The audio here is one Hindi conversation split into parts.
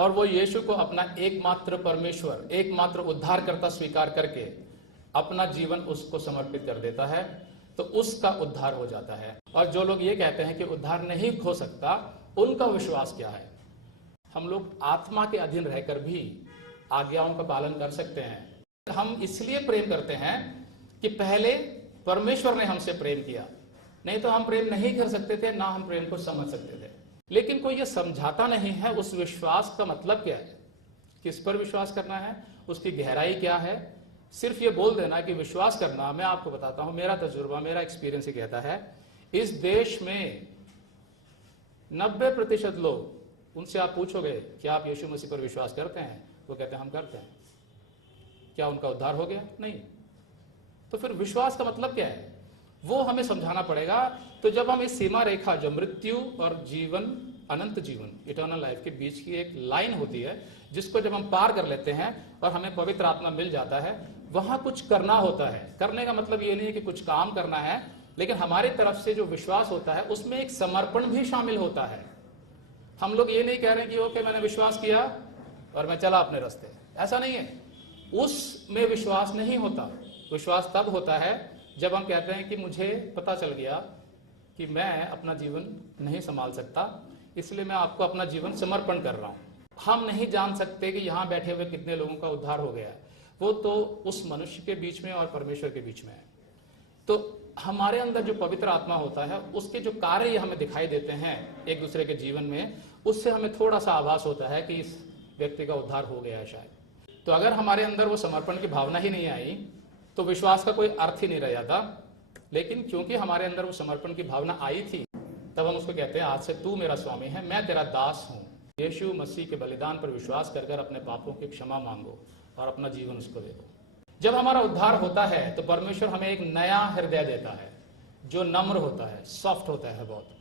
और वो यीशु को अपना एकमात्र परमेश्वर, एकमात्र उद्धारकर्ता स्वीकार करके अपना जीवन उसको समर्पित कर देता है, तो उसका उद्धार हो जाता है। और जो लोग ये कहते हैं कि उद्धार नहीं हो सकता, उनका विश्वास क्या है? हम लोग आत्मा के अधीन रहकर भी आज्ञाओं का पालन कर सकते हैं। हम इसलिए प्रेम करते हैं कि पहले परमेश्वर ने हमसे प्रेम किया, नहीं तो हम प्रेम नहीं कर सकते थे, ना हम प्रेम को समझ सकते थे। लेकिन कोई ये समझाता नहीं है उस विश्वास का मतलब क्या है, किस पर विश्वास करना है, उसकी गहराई क्या है। सिर्फ ये बोल देना कि विश्वास करना, मैं आपको बताता हूं, मेरा तजुर्बा, मेरा एक्सपीरियंस ये कहता है, इस देश में 90% लोग, उनसे आप पूछोगे कि आप यीशु मसीह पर विश्वास करते हैं, वो कहते हैं हम करते हैं। क्या उनका उद्धार हो गया? नहीं। तो फिर विश्वास का मतलब क्या है, वो हमें समझाना पड़ेगा। तो जब हम इस सीमा रेखा, जो मृत्यु और जीवन, अनंत जीवन, इटर्नल लाइफ के बीच की एक लाइन होती है, जिसको जब हम पार कर लेते हैं और हमें पवित्र आत्मा मिल जाता है, वहां कुछ करना होता है। करने का मतलब ये नहीं है कि कुछ काम करना है, लेकिन हमारी तरफ से जो विश्वास होता है उसमें एक समर्पण भी शामिल होता है। हम लोग ये नहीं कह रहे कि ओके मैंने विश्वास किया और मैं चला अपने रास्ते, ऐसा नहीं है। उसमें विश्वास नहीं होता। विश्वास तब होता है जब हम कहते हैं कि मुझे पता चल गया कि मैं अपना जीवन नहीं संभाल सकता, इसलिए मैं आपको अपना जीवन समर्पण कर रहा हूं। हम नहीं जान सकते कि यहां बैठे हुए कितने लोगों का उद्धार हो गया है, वो तो उस मनुष्य के बीच में और परमेश्वर के बीच में है। तो हमारे अंदर जो पवित्र आत्मा होता है, उसके जो कार्य हमें दिखाई देते हैं एक दूसरे के जीवन में, उससे हमें थोड़ा सा आभास होता है कि इस व्यक्ति का उद्धार हो गया है शायद। तो अगर हमारे अंदर वो समर्पण की भावना ही नहीं आई, तो विश्वास का कोई अर्थ ही नहीं रह जाता। लेकिन क्योंकि हमारे अंदर वो समर्पण की भावना आई थी, तब हम उसको कहते हैं आज से तू मेरा स्वामी है, मैं तेरा दास हूं। यीशु मसीह के बलिदान पर विश्वास कर अपने पापों की क्षमा मांगो और अपना जीवन उसको दे दो। जब हमारा उद्धार होता है तो परमेश्वर हमें एक नया हृदय देता है, जो नम्र होता है, सॉफ्ट होता है, बहुत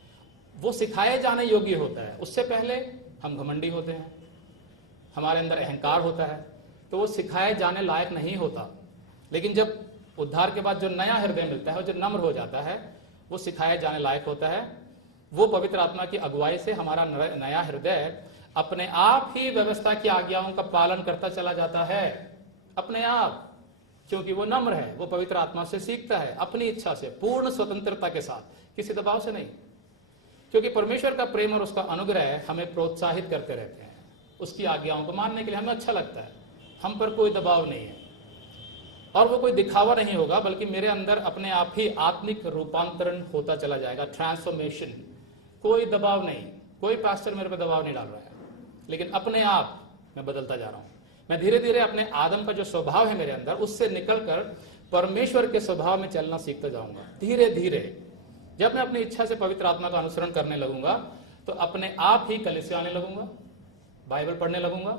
वो सिखाए जाने योग्य होता है। उससे पहले हम घमंडी होते हैं, हमारे अंदर अहंकार होता है, तो वो सिखाए जाने लायक नहीं होता। लेकिन जब उद्धार के बाद जो नया हृदय मिलता है, जो नम्र हो जाता है, वो सिखाए जाने लायक होता है। वो पवित्र आत्मा की अगुवाई से हमारा नया हृदय अपने आप ही व्यवस्था की आज्ञाओं का पालन करता चला जाता है, अपने आप, क्योंकि वो नम्र है। वो पवित्र आत्मा से सीखता है, अपनी इच्छा से, पूर्ण स्वतंत्रता के साथ, किसी दबाव से नहीं। क्योंकि परमेश्वर का प्रेम और उसका अनुग्रह हमें प्रोत्साहित करते रहते हैं उसकी आज्ञाओं को मानने के लिए। हमें अच्छा लगता है, हम पर कोई दबाव नहीं है, और वो कोई दिखावा नहीं होगा, बल्कि मेरे अंदर अपने आप ही आत्मिक रूपांतरण होता चला जाएगा, ट्रांसफॉर्मेशन। कोई दबाव नहीं, कोई पास्टर मेरे पे दबाव नहीं डाल रहा है, लेकिन अपने आप मैं बदलता जा रहा हूं। मैं धीरे धीरे अपने आदम का जो स्वभाव है मेरे अंदर, उससे निकलकर परमेश्वर के स्वभाव में चलना सीखता जाऊंगा धीरे धीरे। जब मैं अपनी इच्छा से पवित्र आत्मा का अनुसरण करने लगूंगा, तो अपने आप ही कलीसिया आने लगूंगा, बाइबल पढ़ने लगूंगा,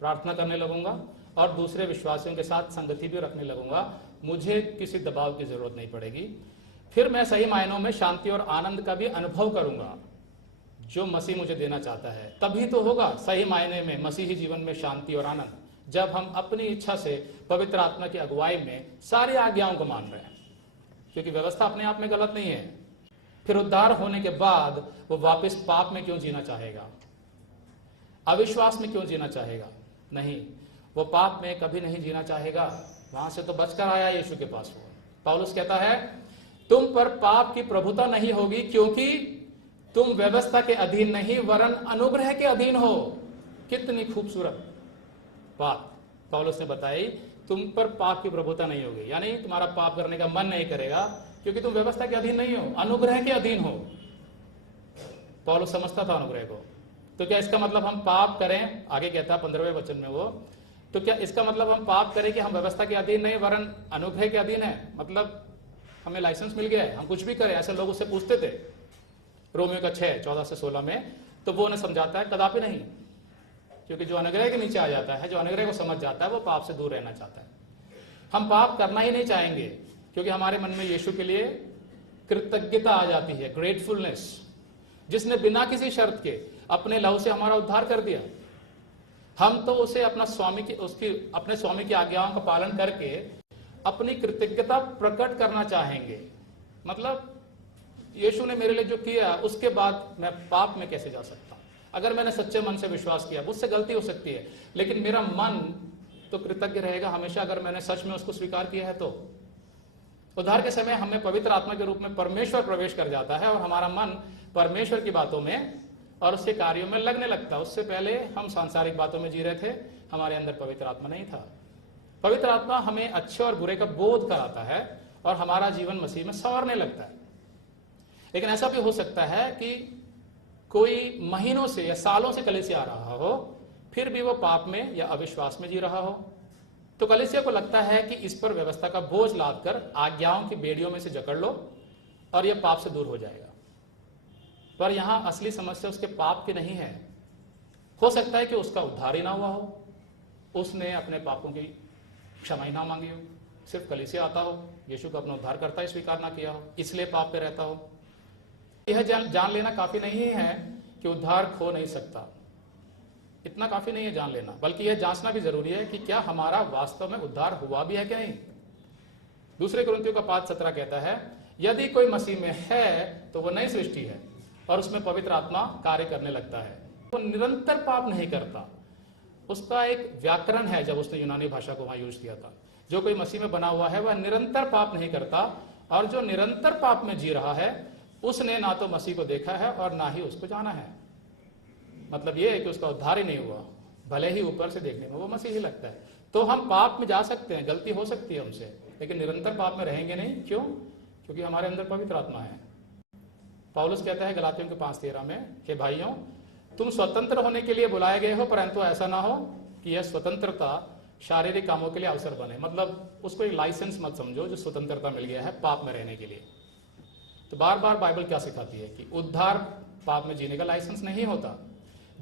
प्रार्थना करने लगूंगा, और दूसरे विश्वासियों के साथ संगति भी रखने लगूंगा। मुझे किसी दबाव की जरूरत नहीं पड़ेगी। फिर मैं सही मायनों में शांति और आनंद का भी अनुभव करूंगा, जो मसीह मुझे देना चाहता है। तभी तो होगा सही मायने में मसीही जीवन में शांति और आनंद, जब हम अपनी इच्छा से पवित्र आत्मा की अगुवाई में सारी आज्ञाओं को मान रहे हैं, क्योंकि व्यवस्था अपने आप में गलत नहीं है। फिर उद्धार होने के बाद वो वापस पाप में क्यों जीना चाहेगा, अविश्वास में क्यों जीना चाहेगा? नहीं, वो पाप में कभी नहीं जीना चाहेगा। वहां से तो बचकर आया यीशु के पास। वो पौलुस कहता है, तुम पर पाप की प्रभुता नहीं होगी, क्योंकि तुम व्यवस्था के अधीन नहीं वरन अनुग्रह के अधीन हो। कितनी खूबसूरत बात पौलुस ने बताई। तुम पर पाप की प्रभुता नहीं होगी, यानी तुम्हारा पाप करने का मन नहीं करेगा, क्योंकि तुम व्यवस्था के अधीन नहीं हो, अनुग्रह के अधीन हो। पौलुस समझता था अनुग्रह को। तो क्या इसका मतलब हम पाप करें? आगे कहता है 15वें वचन में वो, तो क्या इसका मतलब हम पाप करें कि हम व्यवस्था के अधीन नहीं वरन अनुग्रह के अधीन है? मतलब हमें लाइसेंस मिल गया है, हम कुछ भी करें? ऐसे लोग उससे पूछते थे रोमियो का 6:14-16 में। तो वो उन्हें समझाता है, कदापि नहीं, क्योंकि जो अनुग्रह के नीचे आ जाता है, जो अनुग्रह को समझ जाता है, वो पाप से दूर रहना चाहता है। हम पाप करना ही नहीं चाहेंगे, क्योंकि हमारे मन में यीशु के लिए कृतज्ञता आ जाती है, ग्रेटफुलनेस, जिसने बिना किसी शर्त के अपने लहू से हमारा उद्धार कर दिया। हम तो उसे अपने स्वामी की आज्ञाओं का पालन करके अपनी कृतज्ञता प्रकट करना चाहेंगे। मतलब यीशु ने मेरे लिए जो किया, उसके बाद मैं पाप में कैसे जा सकता हूं? अगर मैंने सच्चे मन से विश्वास किया, मुझसे गलती हो सकती है, लेकिन मेरा मन तो कृतज्ञ रहेगा हमेशा अगर मैंने सच में उसको स्वीकार किया है। तो उद्धार के समय हमें पवित्र आत्मा के रूप में परमेश्वर प्रवेश कर जाता है और हमारा मन परमेश्वर की बातों में और उसके कार्यों में लगने लगता है। उससे पहले हम सांसारिक बातों में जी रहे थे, हमारे अंदर पवित्र आत्मा नहीं था। पवित्र आत्मा हमें अच्छे और बुरे का बोध कराता है और हमारा जीवन मसीह में संवरने लगता है। लेकिन ऐसा भी हो सकता है कि कोई महीनों से या सालों से कलीसिया आ रहा हो, फिर भी वो पाप में या अविश्वास में जी रहा हो, तो कलीसिया को लगता है कि इस पर व्यवस्था का बोझ लाद कर आज्ञाओं की बेड़ियों में से जकड़ लो और यह पाप से दूर हो जाएगा। पर यहां असली समस्या उसके पाप की नहीं है। हो सकता है कि उसका उद्धार ही ना हुआ हो, उसने अपने पापों की क्षमा ही ना मांगी हो, सिर्फ कलीसिया आता हो, यीशु को अपना उद्धार करता ही स्वीकार ना किया हो, इसलिए पाप पे रहता हो। यह जान लेना काफी नहीं है कि उद्धार खो नहीं सकता, इतना काफी नहीं है जान लेना, बल्कि यह जांचना भी जरूरी है कि क्या हमारा वास्तव में उद्धार हुआ भी है कि नहीं। दूसरे कुरिन्थियों का 5:17 कहता है, यदि कोई मसीह में है तो वो नई सृष्टि है और उसमें पवित्र आत्मा कार्य करने लगता है। वो निरंतर पाप नहीं करता। उसका एक व्याकरण है, जब उसने यूनानी भाषा को वहां यूज किया था, जो कोई मसीह में बना हुआ है वह निरंतर पाप नहीं करता, और जो निरंतर पाप में जी रहा है उसने ना तो मसीह को देखा है और ना ही उसको जाना है। मतलब यह है कि उसका उद्धार ही नहीं हुआ, भले ही ऊपर से देखने में वो मसीह ही लगता है। तो हम पाप में जा सकते हैं, गलती हो सकती है हमसे, लेकिन निरंतर पाप में रहेंगे नहीं। क्यों? क्योंकि हमारे अंदर पवित्र आत्मा है। पौलुस कहता है गलातियों के 5:13 में, हे भाइयों, तुम स्वतंत्र होने के लिए बुलाए गए हो, परंतु ऐसा ना हो कि यह स्वतंत्रता शारीरिक कामों के लिए अवसर बने। मतलब उसको एक लाइसेंस मत समझो जो स्वतंत्रता मिल गया है पाप में रहने के लिए। तो बार बार बाइबल क्या सिखाती है कि उद्धार पाप में जीने का लाइसेंस नहीं होता।